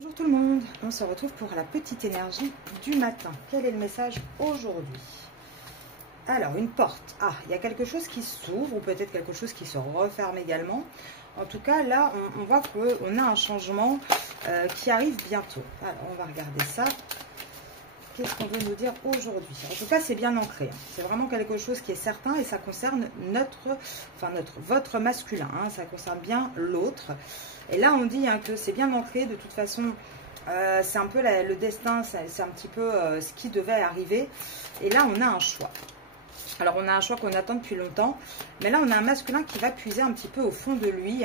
Bonjour tout le monde, on se retrouve pour la petite énergie du matin. Quel est le message aujourd'hui? Alors, une porte. Ah, il y a quelque chose qui s'ouvre ou peut-être quelque chose qui se referme également. En tout cas, là, on voit qu'on a un changement qui arrive bientôt. Alors, on va regarder ça. Qu'est-ce qu'on veut nous dire aujourd'hui? En tout cas, c'est bien ancré. C'est vraiment quelque chose qui est certain et ça concerne votre masculin. Ça concerne bien l'autre. Et là, on dit que c'est bien ancré. De toute façon, c'est un peu le destin. C'est un petit peu ce qui devait arriver. Et là, on a un choix. Alors, on a un choix qu'on attend depuis longtemps. Mais là, on a un masculin qui va puiser un petit peu au fond de lui,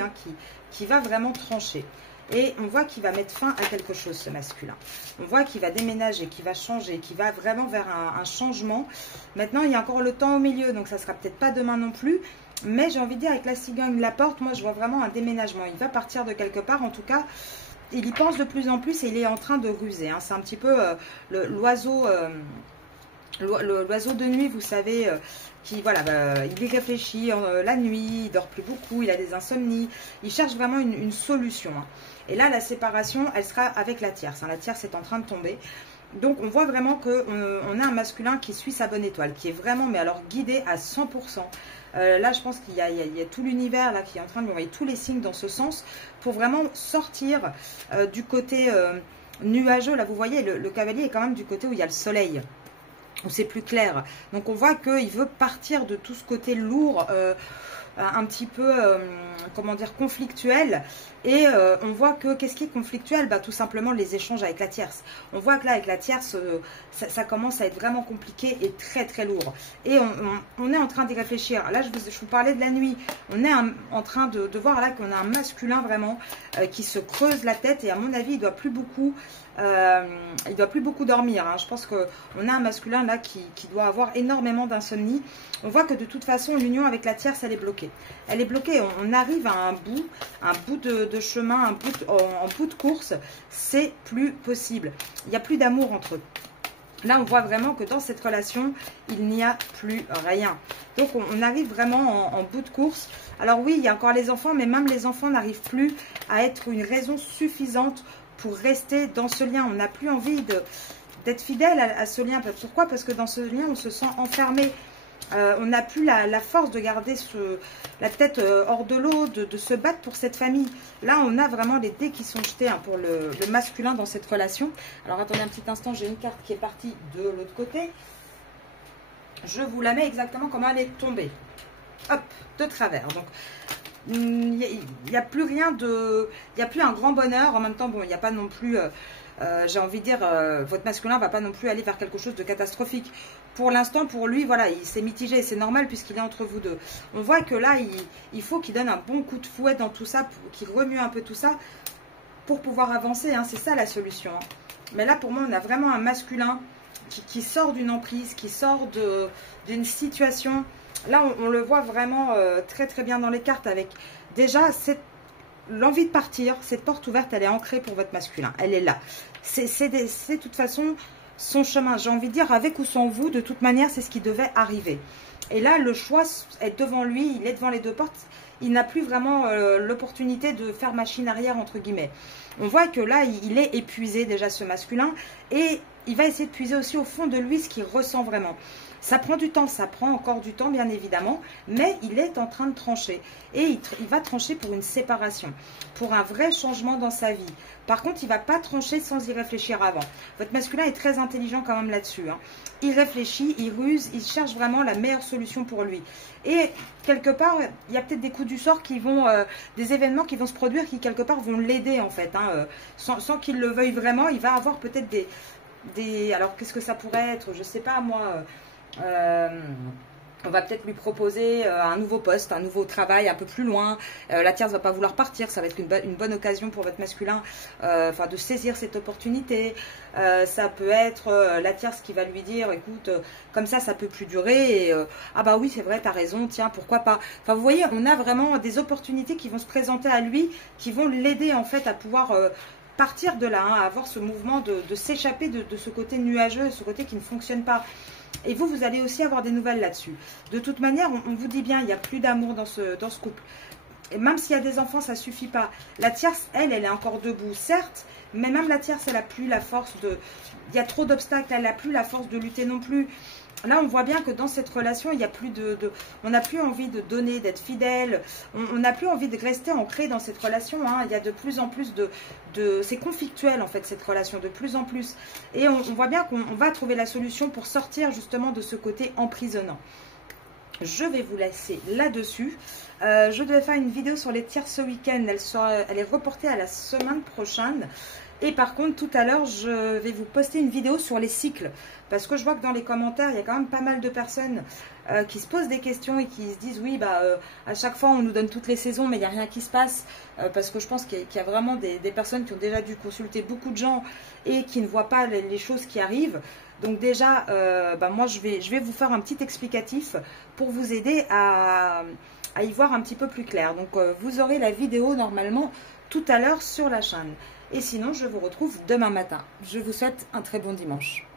qui va vraiment trancher. Et on voit qu'il va mettre fin à quelque chose, ce masculin. On voit qu'il va déménager, qu'il va changer, qu'il va vraiment vers un changement. Maintenant, il y a encore le temps au milieu, donc ça ne sera peut-être pas demain non plus. Mais j'ai envie de dire, avec la cigogne de la porte, moi, je vois vraiment un déménagement. Il va partir de quelque part. En tout cas, il y pense de plus en plus et il est en train de ruser. C'est un petit peu l'oiseau... L'oiseau de nuit, vous savez, qui voilà, il y réfléchit la nuit, il dort plus beaucoup, il a des insomnies, il cherche vraiment une solution. Et là, la séparation, elle sera avec la tierce. La tierce est en train de tomber. Donc, on voit vraiment qu'on a un masculin qui suit sa bonne étoile, qui est vraiment, mais alors, guidé à 100%. Là, je pense qu'il y a tout l'univers là qui est en train de lui envoyer tous les signes dans ce sens pour vraiment sortir du côté nuageux. Là, vous voyez, le cavalier est quand même du côté où il y a le soleil, où c'est plus clair. Donc on voit qu'il veut partir de tout ce côté lourd, un petit peu, comment dire, conflictuel. Et on voit que, qu'est-ce qui est conflictuel? Tout simplement les échanges avec la tierce. On voit que là, avec la tierce, ça commence à être vraiment compliqué et très très lourd. Et on est en train d'y réfléchir. Là, je vous parlais de la nuit. On est en train de voir là qu'on a un masculin vraiment qui se creuse la tête. Et à mon avis, il doit plus beaucoup dormir. Je pense qu'on a un masculin là qui doit avoir énormément d'insomnie. On voit que de toute façon, l'union avec la tierce, elle est bloquée. Elle est bloquée. On arrive à un bout de chemin, en bout de course. C'est plus possible. Il n'y a plus d'amour entre eux. Là, on voit vraiment que dans cette relation, il n'y a plus rien. Donc, on arrive vraiment en bout de course. Alors oui, il y a encore les enfants, mais même les enfants n'arrivent plus à être une raison suffisante pour rester dans ce lien. On n'a plus envie d'être fidèle à ce lien. Pourquoi? Parce que dans ce lien, on se sent enfermé. On n'a plus la force de garder la tête hors de l'eau, de se battre pour cette famille. Là, on a vraiment les dés qui sont jetés pour le masculin dans cette relation. Alors, attendez un petit instant, j'ai une carte qui est partie de l'autre côté. Je vous la mets exactement comme elle est tombée. Hop, de travers. Donc, il n'y a plus rien de... Il n'y a plus un grand bonheur. En même temps, bon, il n'y a pas non plus... j'ai envie de dire, votre masculin ne va pas non plus aller vers quelque chose de catastrophique. Pour l'instant, pour lui, voilà, il s'est mitigé. C'est normal puisqu'il est entre vous deux. On voit que là, il faut qu'il donne un bon coup de fouet dans tout ça, qu'il remue un peu tout ça pour pouvoir avancer. C'est ça la solution. Mais là, pour moi, on a vraiment un masculin qui sort d'une emprise, qui sort d'une situation... Là, on le voit vraiment très très bien dans les cartes avec déjà l'envie de partir. Cette porte ouverte, elle est ancrée pour votre masculin. Elle est là. C'est de toute façon son chemin. J'ai envie de dire, avec ou sans vous, de toute manière, c'est ce qui devait arriver. Et là, le choix est devant lui. Il est devant les deux portes. Il n'a plus vraiment l'opportunité de faire machine arrière, entre guillemets. On voit que là, il est épuisé déjà, ce masculin. Et il va essayer de puiser aussi au fond de lui ce qu'il ressent vraiment. Ça prend du temps, ça prend encore du temps, bien évidemment, mais il est en train de trancher. Et il va trancher pour une séparation, pour un vrai changement dans sa vie. Par contre, il ne va pas trancher sans y réfléchir avant. Votre masculin est très intelligent quand même là-dessus. Il réfléchit, il ruse, il cherche vraiment la meilleure solution pour lui. Et quelque part, il y a peut-être des coups du sort qui vont, des événements qui vont se produire qui quelque part vont l'aider en fait. Sans qu'il le veuille vraiment, il va avoir peut-être des... Alors qu'est-ce que ça pourrait être? Je ne sais pas moi... on va peut-être lui proposer un nouveau poste, un nouveau travail un peu plus loin. La tierce ne va pas vouloir partir. Ça va être une bonne occasion pour votre masculin de saisir cette opportunité. Ça peut être la tierce qui va lui dire, écoute, comme ça peut plus durer. Et, ah bah oui, c'est vrai, t'as raison, tiens, pourquoi pas. Enfin, vous voyez, on a vraiment des opportunités qui vont se présenter à lui, qui vont l'aider en fait à pouvoir... partir de là, à avoir ce mouvement de s'échapper de ce côté nuageux, ce côté qui ne fonctionne pas. Et vous allez aussi avoir des nouvelles là-dessus. De toute manière, on vous dit bien, il n'y a plus d'amour dans ce couple. Et même s'il y a des enfants, ça ne suffit pas. La tierce, elle est encore debout, certes, mais même la tierce, elle n'a plus la force de... Il y a trop d'obstacles, elle n'a plus la force de lutter non plus. Là, on voit bien que dans cette relation, il y a plus on n'a plus envie de donner, d'être fidèle. On n'a plus envie de rester ancré dans cette relation. Hein. Il y a de plus en plus c'est conflictuel, en fait, cette relation, de plus en plus. Et on voit bien qu'on va trouver la solution pour sortir, justement, de ce côté emprisonnant. Je vais vous laisser là-dessus. Je devais faire une vidéo sur les tierces ce week-end. Elle est reportée à la semaine prochaine. Et par contre, tout à l'heure, je vais vous poster une vidéo sur les cycles. Parce que je vois que dans les commentaires, il y a quand même pas mal de personnes qui se posent des questions et qui se disent, oui, à chaque fois, on nous donne toutes les saisons, mais il n'y a rien qui se passe. Parce que je pense qu'il y a vraiment des personnes qui ont déjà dû consulter beaucoup de gens et qui ne voient pas les choses qui arrivent. Donc déjà, moi, je vais vous faire un petit explicatif pour vous aider à y voir un petit peu plus clair. Donc, vous aurez la vidéo normalement tout à l'heure sur la chaîne. Et sinon, je vous retrouve demain matin. Je vous souhaite un très bon dimanche.